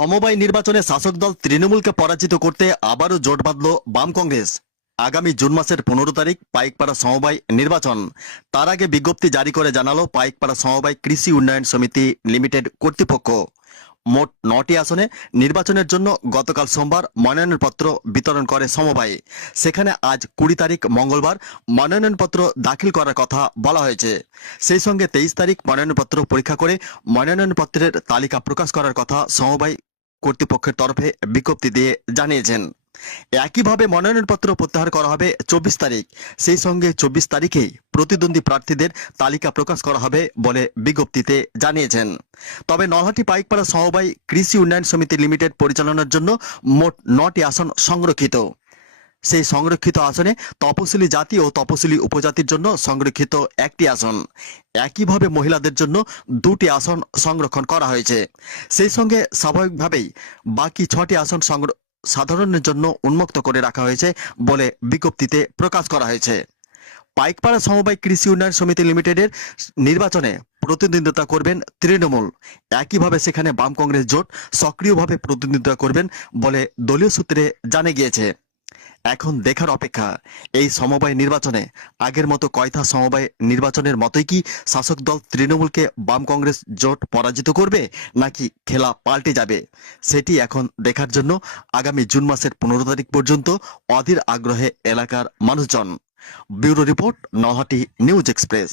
সমবায় নির্বাচনে শাসক দল তৃণমূলকে পরাজিত করতে আবারও জোট বাঁধল বাম কংগ্রেস। আগামী জুন মাসের পনেরো তারিখ পাইকপাড়া সমবায় নির্বাচন। তার আগে বিজ্ঞপ্তি জারি করে জানালো পাইকপাড়া সমবায় কৃষি উন্নয়ন সমিতি লিমিটেড কর্তৃপক্ষ। মোট নটি আসনে নির্বাচনের জন্য গতকাল সোমবার মনোনয়নপত্র বিতরণ করে সমবায়। সেখানে আজ কুড়ি তারিখ মঙ্গলবার মনোনয়নপত্র দাখিল করার কথা বলা হয়েছে। সেই সঙ্গে তেইশ তারিখ মনোনয়নপত্র পরীক্ষা করে মনোনয়নপত্রের তালিকা প্রকাশ করার কথা সমবায় কর্তৃপক্ষের তরফে বিজ্ঞপ্তি দিয়ে জানিয়েছেন। একইভাবে মনোনয়নপত্র প্রত্যাহার করা হবে চব্বিশ তারিখ। সেই সঙ্গে চব্বিশ তারিখেই প্রতিদ্বন্দ্বী প্রার্থীদের তালিকা প্রকাশ করা হবে বলে বিজ্ঞপ্তিতে জানিয়েছেন। তবে নলহাটি পাইকপাড়া সমবায় কৃষি উন্নয়ন সমিতি লিমিটেড পরিচালনার জন্য মোট নটি আসন সংরক্ষিত। সেই সংরক্ষিত আসনে তপশিলি জাতি ও তপশিলি উপজাতির জন্য সংরক্ষিত একটি আসন। একইভাবে মহিলাদের জন্য দুটি আসন সংরক্ষণ করা হয়েছে। সেই সঙ্গে স্বাভাবিকভাবেই বাকি ছটি আসন সাধারণের জন্য উন্মুক্ত করে রাখা হয়েছে বলে বিজ্ঞপ্তিতে প্রকাশ করা হয়েছে। পাইকপাড়া সমবায় কৃষি উন্নয়ন সমিতি লিমিটেডের নির্বাচনে প্রতিদ্বন্দ্বিতা করবেন তৃণমূল। একইভাবে সেখানে বাম কংগ্রেস জোট সক্রিয়ভাবে প্রতিদ্বন্দ্বিতা করবেন বলে দলীয় সূত্রে জানা গিয়েছে। এখন দেখার অপেক্ষা। এই সমবায় নির্বাচনে আগের মতো কয়থা সমবায় নির্বাচনের মতোই কি শাসক দল তৃণমূলকে বাম কংগ্রেস জোট পরাজিত করবে নাকি খেলা পাল্টে যাবে? সেটি এখন দেখার জন্য আগামী জুন মাসের পনেরো তারিখ পর্যন্ত অধীর আগ্রহে এলাকার মানুষজন। Bureau report Nahati news express.